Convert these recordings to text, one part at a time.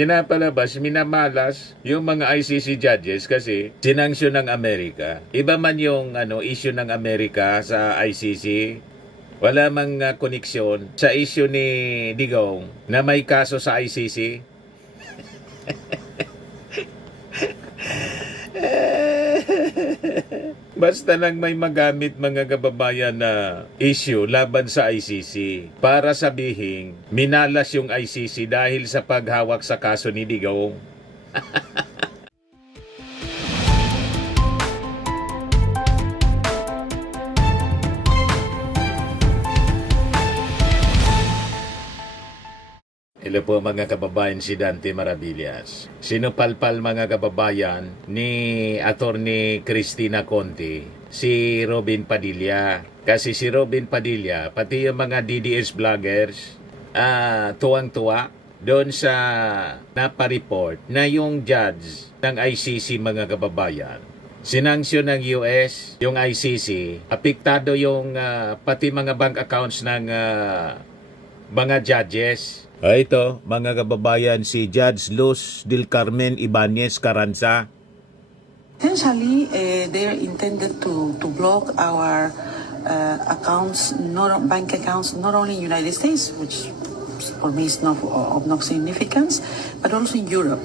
pinapalabas, minamalas yung mga ICC judges kasi sinanksyon ng Amerika. Iba man yung issue ng Amerika sa ICC, wala mang koneksyon sa issue ni Digong na may kaso sa ICC. Basta lang may magamit mga kababayan na issue laban sa ICC para sabihin minalas yung ICC dahil sa paghawak sa kaso ni Digong. Hello po mga kababayan, si Dante Maravillas. Sinupalpal mga kababayan ni Attorney Cristina Conti, si Robin Padilla. Kasi si Robin Padilla, pati yung mga DDS vloggers, tuwang-tuwa doon sa napareport na yung judge ng ICC mga kababayan. Sinanksyon ng US, yung ICC, apektado yung pati mga bank accounts ng mga judges. Ito, mga kababayan, si Judge Luz del Carmen Ibanez Carranza. Essentially, they are intended to block our accounts, bank accounts, not only in the United States, which for me is not of no significance, but also in Europe.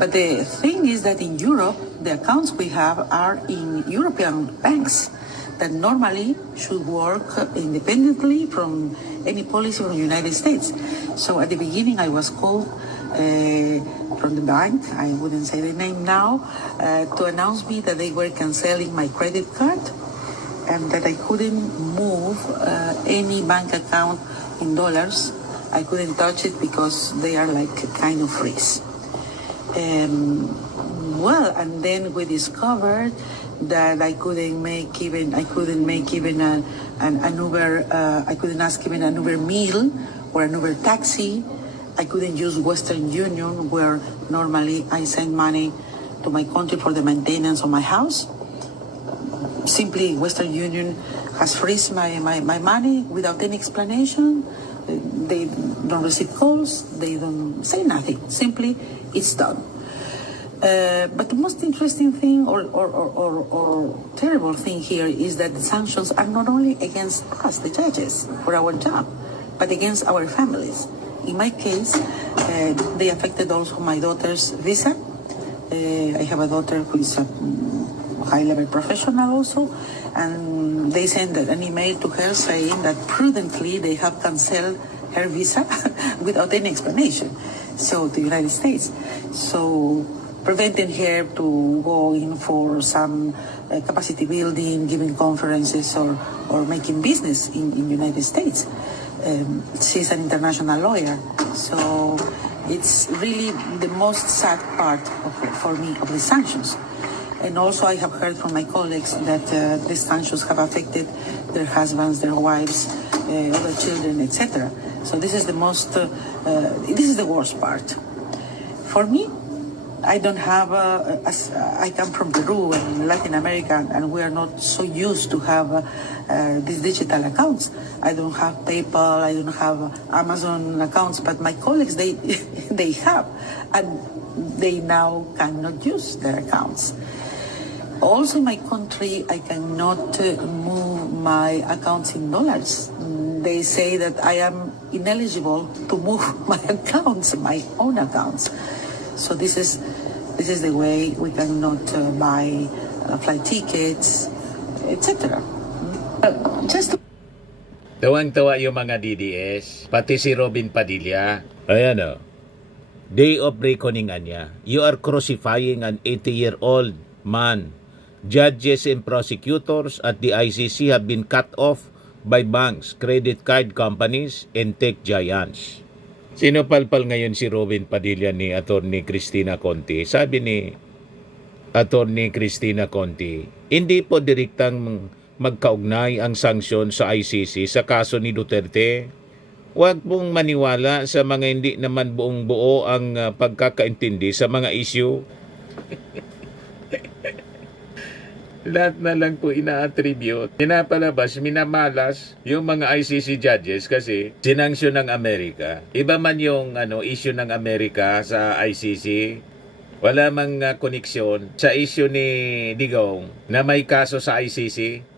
But the thing is that in Europe, the accounts we have are in European banks that normally should work independently from any policy from the United States. So at the beginning, I was called from the bank, I wouldn't say the name now, to announce me that they were canceling my credit card and that I couldn't move any bank account in dollars. I couldn't touch it because they are like kind of freeze. Well, and then we discovered that I couldn't even an Uber. I couldn't ask even an Uber meal or an Uber taxi. I couldn't use Western Union, where normally I send money to my country for the maintenance of my house. Simply, Western Union has freezed my money without any explanation. They don't receive calls. They don't say nothing. Simply, it's done. But the most interesting thing or terrible thing here is that the sanctions are not only against us, the judges, for our job, but against our families. In my case, they affected also my daughter's visa. I have a daughter who is a high-level professional also, and they sent an email to her saying that prudently they have canceled her visa without any explanation, so to the United States. So preventing her to go in for some capacity building, giving conferences or making business in the United States. She's an international lawyer, so it's really the most sad part for me of the sanctions. And also I have heard from my colleagues that these sanctions have affected their husbands, their wives, other children, etc. So this is the worst part. For me, I don't have, I come from Peru and Latin America, and we are not so used to have these digital accounts. I don't have PayPal, I don't have Amazon accounts, but my colleagues, they have, and they now cannot use their accounts. Also in my country, I cannot move my accounts in dollars. They say that I am ineligible to move my accounts, my own accounts. So this is the way we cannot buy flight tickets, etc. Tawang-tawa yung mga DDS, pati si Robin Padilla. Ayan o. Day of reckoning niya. You are crucifying an 80-year-old man. Judges and prosecutors at the ICC have been cut off by banks, credit card companies, and tech giants. Sinupalpal ngayon si Robin Padilla ni Attorney Cristina Conti. Sabi ni Attorney Cristina Conti, hindi po direktang magkaugnay ang sanksyon sa ICC sa kaso ni Duterte. Huwag pong maniwala sa mga hindi naman buong buo ang pagkakaintindi sa mga issue. Lahat na lang po ina-attribute, pinapalabas, minamalas yung mga ICC judges kasi sinanksyon ng Amerika. Iba man yung issue ng Amerika sa ICC, wala mang koneksyon sa issue ni Digong na may kaso sa ICC.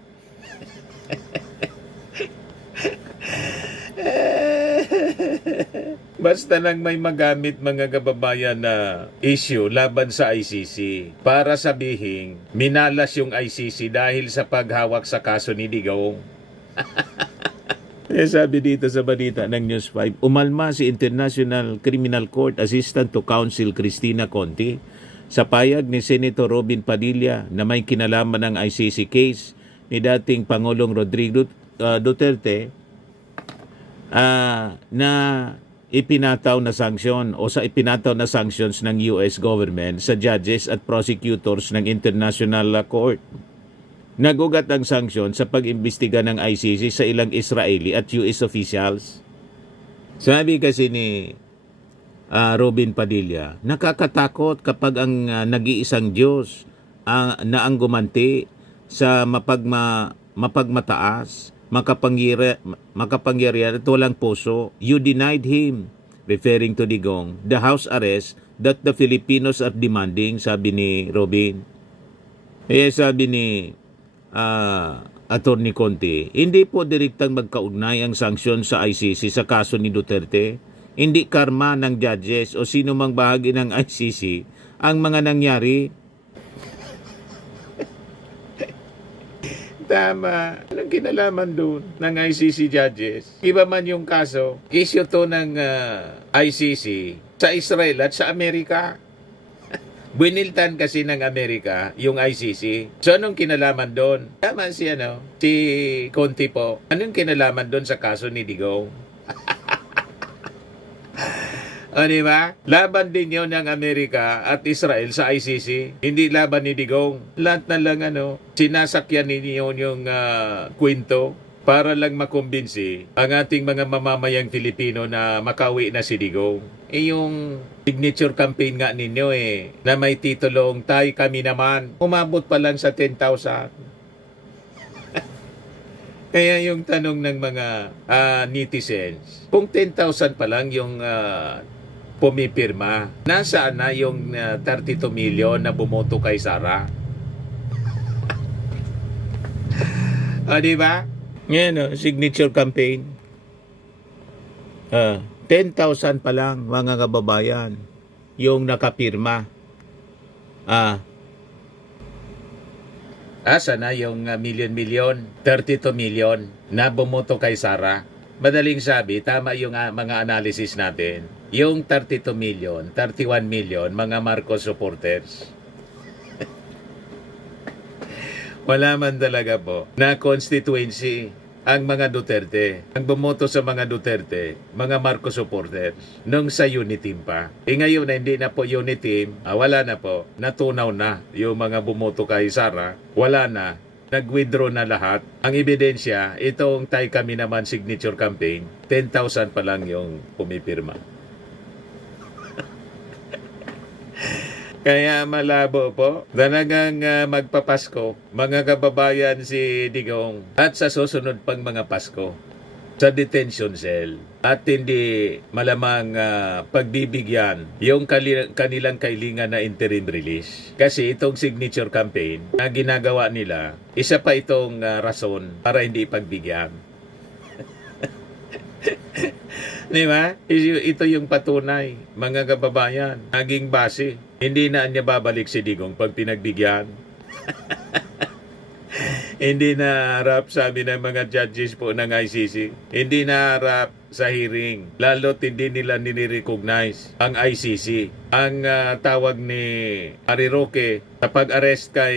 Basta lang may magamit mga kababayan na issue laban sa ICC para sabihin minalas yung ICC dahil sa paghawak sa kaso ni Digong. Sabi dito sa balita ng News 5, umalma si International Criminal Court Assistant to Counsel Cristina Conti sa payag ni Senator Robin Padilla na may kinalaman ng ICC case ni dating Pangulong Rodrigo Duterte na ipinataw na sanksyon o sa ipinataw na sanctions ng US government sa judges at prosecutors ng International Court. Nagugat ang sanksyon sa pag-imbestiga ng ICC sa ilang Israeli at US officials. Sabi kasi ni Robin Padilla, nakakatakot kapag ang nag-iisang Diyos na ang gumanti sa mapagmataas, makapangyarihan at walang puso. You denied him, referring to Digong, the house arrest that the Filipinos are demanding, sabi ni Robin. Sabi ni Attorney Conti, hindi po direktang magkaugnay ang sanksyon sa ICC sa kaso ni Duterte. Hindi karma ng judges o sino mang bahagi ng ICC ang mga nangyari. Tama. Anong kinalaman doon ng ICC judges? Iba man yung kaso, issue to ng ICC sa Israel at sa Amerika. Biniltan kasi ng Amerika yung ICC. So anong kinalaman doon? Tama si Conti po. Anong kinalaman doon sa kaso ni Digong? O diba? Laban din yun ng Amerika at Israel sa ICC. Hindi laban ni Digong. Lahat na lang sinasakyan ninyo yung kwento para lang makumbinsi ang ating mga mamamayang Filipino na makauwi na si Digong. Yung signature campaign nga ninyo na may titulong "Tay kami naman", umabot pa lang sa 10,000. Kaya yung tanong ng mga netizens, kung 10,000 pa lang yung pumipirma, nasaan na yung 32 million na bumoto kay Sara? Diba? Ngayon, signature campaign. 10,000 pa lang, mga kababayan, yung nakapirma. Asa na yung million, 32 million na bumoto kay Sara? Madaling sabi, tama yung mga analysis natin. Yung 32 million, 31 million, mga Marcos supporters. Wala man talaga po na constituency ang mga Duterte. Ang bumoto sa mga Duterte, mga Marcos supporters, nung sa Uniteam pa. Ngayon na hindi na po Uniteam, wala na po. Natunaw na yung mga bumoto kay Sara. Wala na. Nag-withdraw na lahat. Ang ebidensya, itong "Tay kami naman" signature campaign, 10,000 pa lang yung pumipirma. Kaya malabo po. Talagang magpapasko, mga kababayan, si Digong at sa susunod pang mga Pasko sa detention cell at hindi malamang pagbibigyan yung kanilang kailangan na interim release. Kasi itong signature campaign na ginagawa nila, isa pa itong rason para hindi pagbigyan. Diba? Ito yung patunay, mga kababayan, naging base. Hindi na niya babalik si Digong pag pinagbigyan. Hindi na harap, sabi ng mga judges po ng ICC. Hindi na harap sa hearing. Lalo't hindi nila nire-recognize ang ICC. Ang tawag ni Harry Roque sa pag-arrest kay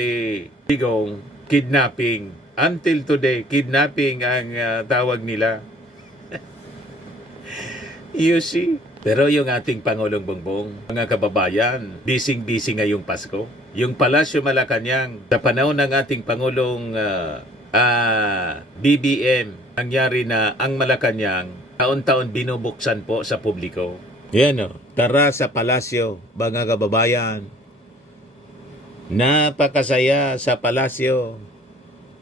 Digong, kidnapping. Until today, kidnapping ang tawag nila. You see? Pero yung ating Pangulong Bongbong, mga kababayan, busy-busy ngayong Pasko. Yung Palasyo Malacanang, sa panahon ng ating Pangulong BBM, nangyari na ang Malacanang, taon-taon binubuksan po sa publiko. Yan tara sa Palasyo, mga kababayan. Napakasaya sa palasyo.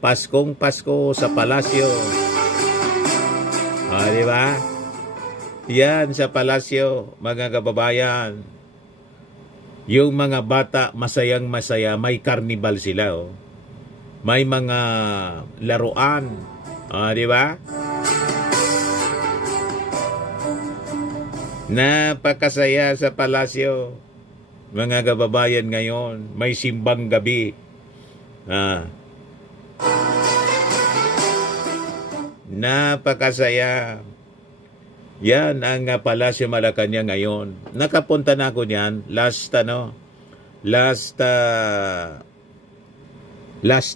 Paskong Pasko sa palasyo. Di ba? Yan sa palasyo, mga kababayan. Yung mga bata masayang masaya, may karnibal sila. Oh. May mga laruan. Di ba? Napakasaya sa palasyo. Mga kababayan ngayon, may simbang gabi. Napakasaya. Yan ang Palasyo Malacanang ngayon. Nakapunta na ako niyan last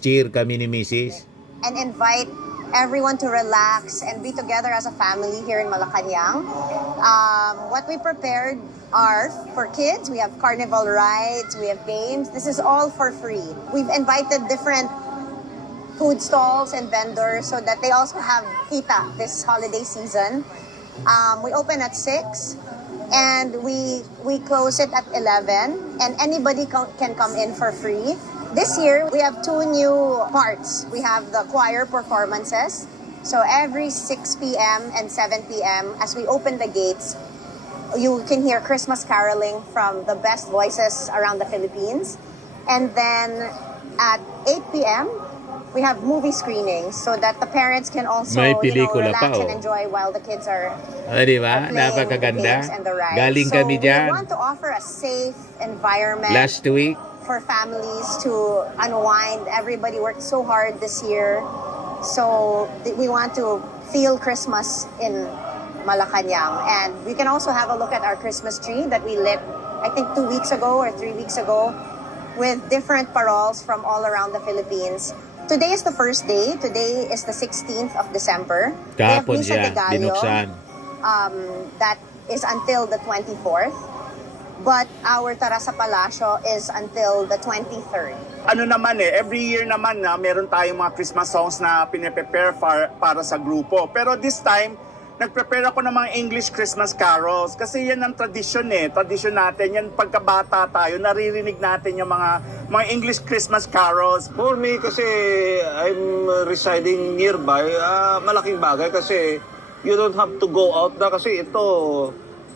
year kami ni Mrs. And invite everyone to relax and be together as a family here in Malacanang. What we prepared are for kids. We have carnival rides, we have games. This is all for free. We've invited different food stalls and vendors so that they also have kita this holiday season. We open at 6 and we close it at 11, and anybody can come in for free. This year, we have 2 new parts. We have the choir performances. So every 6 p.m. and 7 p.m., as we open the gates, you can hear Christmas caroling from the best voices around the Philippines. And then at 8 p.m., we have movie screenings so that the parents can also May pelikula relax pa, and enjoy while the kids are Di ba? playing Napakaganda. the games and the rides. Galing So kami dyan we want to offer a safe environment last week. for families to unwind. Everybody worked so hard this year. So we want to feel Christmas in Malacanang. And we can also have a look at our Christmas tree that we lit, I think 2 weeks ago or 3 weeks ago, with different paroles from all around the Philippines. Today is the first day. Today is the 16th of December. Kahapon we have Misa siya, de Gallo, binuksan. that is until the 24th. But our Tara sa Palasyo is until the 23rd. Ano naman every year naman na meron tayong mga Christmas songs na pinaprepare para sa grupo. Pero this time, nag-prepare ako ng mga English Christmas carols kasi yan ang tradisyon Tradisyon natin, yan pagkabata tayo, naririnig natin yung mga English Christmas carols. For me, kasi I'm residing nearby, malaking bagay kasi you don't have to go out na kasi ito,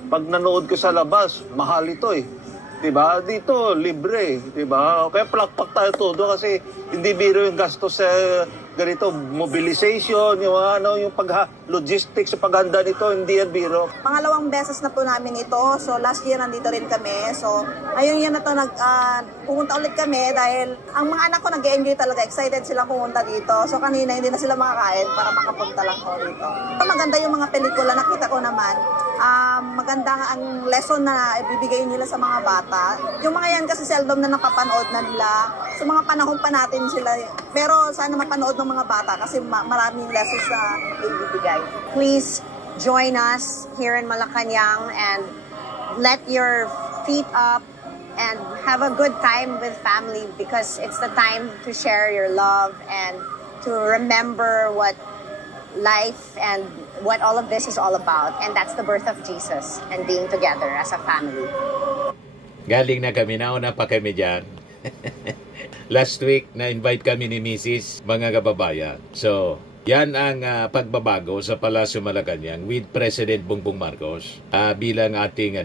pag nanood ka sa labas, mahal ito Diba? Dito, libre. Diba? Kaya palakpak tayo todo kasi hindi biro yung gastos sa ganito, mobilization, yung logistics sa paghanda nito, hindi yan biro. Pangalawang beses na po namin ito. So last year nandito rin kami. So ngayong year na to pumunta ulit kami dahil ang mga anak ko nag-enjoy talaga. Excited sila pumunta dito. So kanina hindi na sila makakain para makapunta lang ko dito. Maganda yung mga pelikula nakita ko naman. Maganda ang lesson na ibibigay nila sa mga bata. Yung mga yan kasi seldom na napapanood na nila. Sa mga panahon pa natin sila. Pero sana mapanood ng mga bata kasi maraming lessons na ibibigay. Please join us here in Malacanang and let your feet up and have a good time with family because it's the time to share your love and to remember what life and what all of this is all about. And that's the birth of Jesus and being together as a family. Galing na kami, nauna pa kami dyan. Last week, na-invite kami ni Mrs. mga kababayan. So, yan ang pagbabago sa Palasyo Malacanang with President Bongbong Marcos bilang ating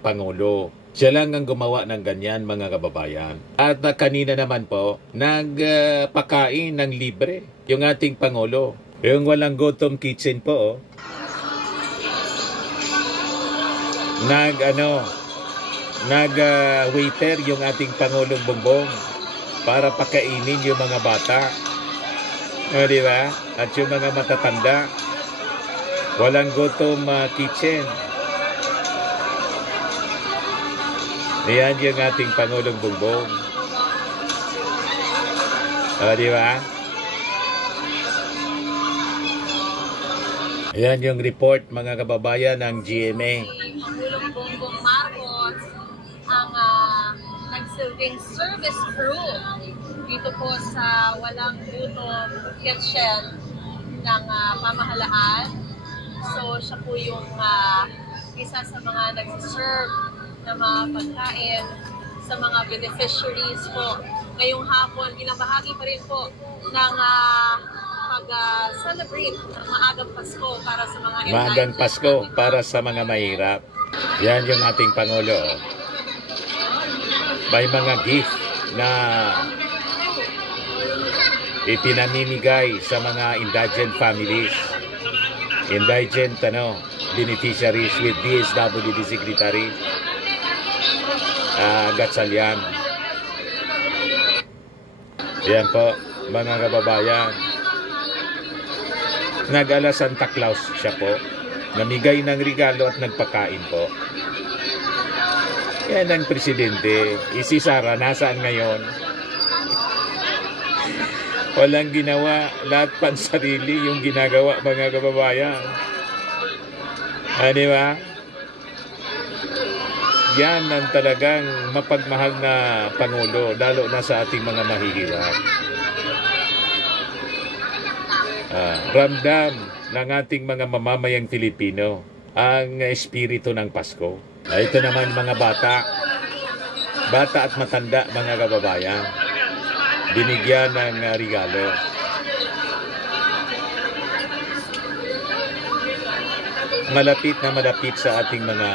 Pangulo. Siya lang ang gumawa ng ganyan, mga kababayan. At kanina naman po, nagpakain ng libre yung ating Pangulo. Yung walang gutom kitchen po, nag-waiter yung ating Pangulong Bongbong para pakainin yung mga bata. Di ba? At yung mga matatanda. Walang gutom kitchen. Yan yung ating Pangulong Bongbong. Di ba? Ayan yung report, mga kababayan, ng GMA. Pangulong Bongbong Marcos ang nagsilbing service crew dito po sa Walang Gutom Kitchen ng pamahalaan. So siya po yung isa sa mga nagsiserve ng mga pagkain sa mga beneficiaries po ngayong hapon bilang bahagi pa rin po ng pag-celebrate ng maagang Pasko para sa mga Maagang Pasko para sa mga mahirap. Yan yung ating Pangulo. May mga gift na ipinamimigay sa mga indigent families, indigent beneficiaries with DSWD Secretary Gatchalian. Yan po, mga kababayan. Nag-ala Santa Claus siya po. Namigay ng regalo at nagpakain po. Yan ang presidente. Si Sara, nasaan ngayon? Walang ginawa. Lahat pansarili yung ginagawa, mga kababayan. Di ba? Yan ang talagang mapagmahal na Pangulo, lalo na sa ating mga mahihirap. Ramdam ng ating mga mamamayang Pilipino ang espiritu ng Pasko. Ito naman mga bata at matanda, mga kababayan, binigyan ng regalo. Malapit na malapit sa ating mga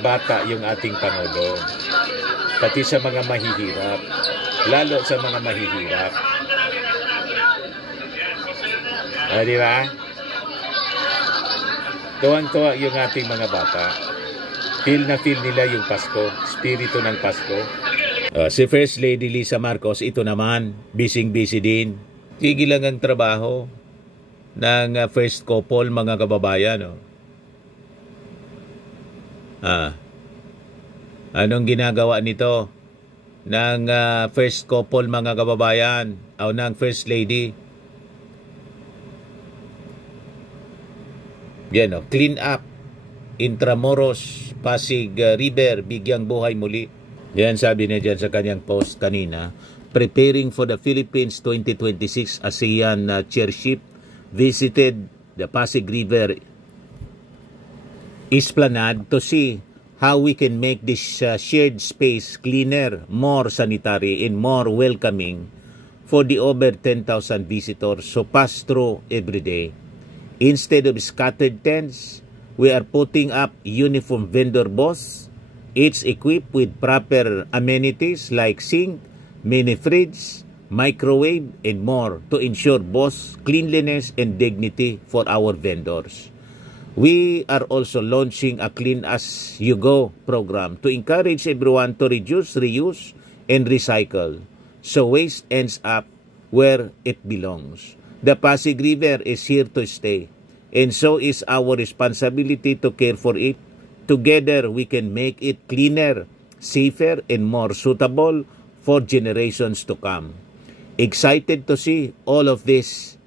bata yung ating Pangulo, pati sa mga mahihirap, lalo sa mga mahihirap. Di ba? Tuwang-tuwa yung ating mga bata. Feel na feel nila yung Pasko, spirito ng Pasko. Si First Lady Lisa Marcos, ito naman, busy-busy din. Tigil lang ang trabaho ng first couple, mga kababayan. Anong ginagawa nito ng first couple, mga kababayan, o ng First Lady? Yan, clean up Intramuros, Pasig River, bigyang buhay muli. Yan, sabi niya dyan sa kanyang post kanina. Preparing for the Philippines 2026 ASEAN Chairship, visited the Pasig River Esplanade to see how we can make this shared space cleaner, more sanitary, and more welcoming for the over 10,000 visitors who pass through every day. Instead of scattered tents, we are putting up uniform vendor booths, each equipped with proper amenities like sink, mini fridge, microwave, and more to ensure both cleanliness and dignity for our vendors. We are also launching a Clean As You Go program to encourage everyone to reduce, reuse, and recycle so waste ends up where it belongs. The Pasig River is here to stay, and so is our responsibility to care for it. Together, we can make it cleaner, safer, and more suitable for generations to come. Excited to see all of this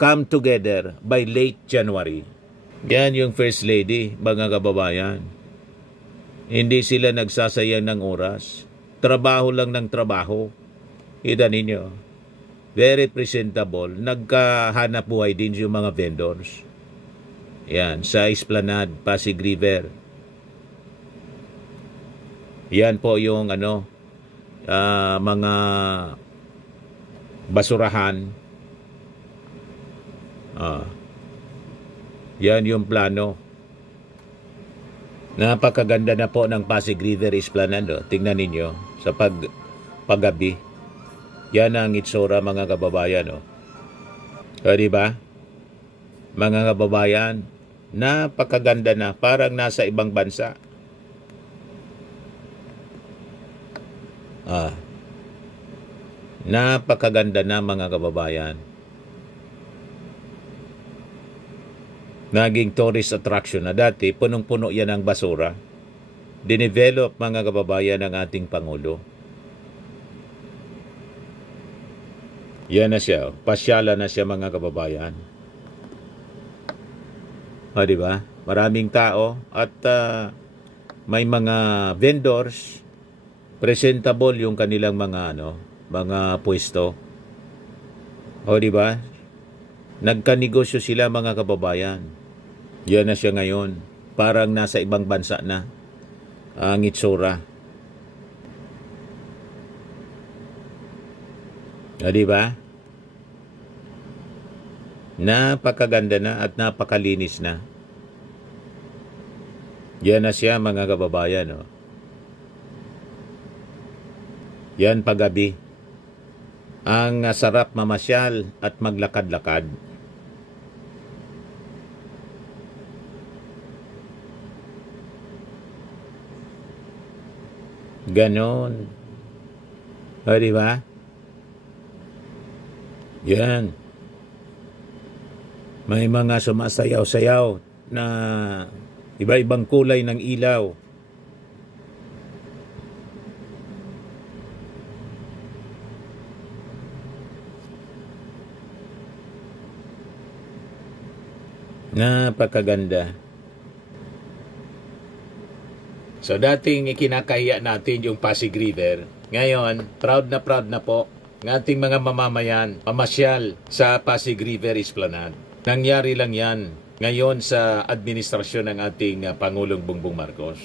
come together by late January. Yan yung First Lady, mga kababayan. Hindi sila nagsasayang ng oras. Trabaho lang ng trabaho. Kita ninyo. Very presentable. Nagkahanap buhay din yung mga vendors. Yan, sa Esplanade, Pasig River. Yan po yung mga basurahan. Yan yung plano. Napakaganda na po ng Pasig River Esplanade. Tingnan ninyo sa paggabi. Yan ang itsura, mga kababayan. Diba? Mga kababayan, napakaganda na. Parang nasa ibang bansa. Napakaganda na, mga kababayan. Naging tourist attraction na dati. Punong-puno yan ang basura. Dinevelop, mga kababayan, ng ating Pangulo. Yan na siya. Pasyala na siya, mga kababayan. Diba? Maraming tao at may mga vendors, presentable yung kanilang mga pwesto. Diba? Nagkanegosyo sila, mga kababayan. Yan na siya ngayon. Parang nasa ibang bansa na ang itsura. O, di ba? Napakaganda na at napakalinis na. Yan na siya, mga kababayan. Yan paggabi. Ang sarap mamasyal at maglakad-lakad. Ganon. O, di ba? Yan. May mga sumasayaw-sayaw na iba-ibang kulay ng ilaw. Napakaganda. So dating ikinakahiya natin yung Pasig River. Ngayon, proud na po ng ating mga mamamayan pamasyal sa Pasig River Esplanade. Nangyari lang yan ngayon sa administrasyon ng ating Pangulong Bongbong Marcos.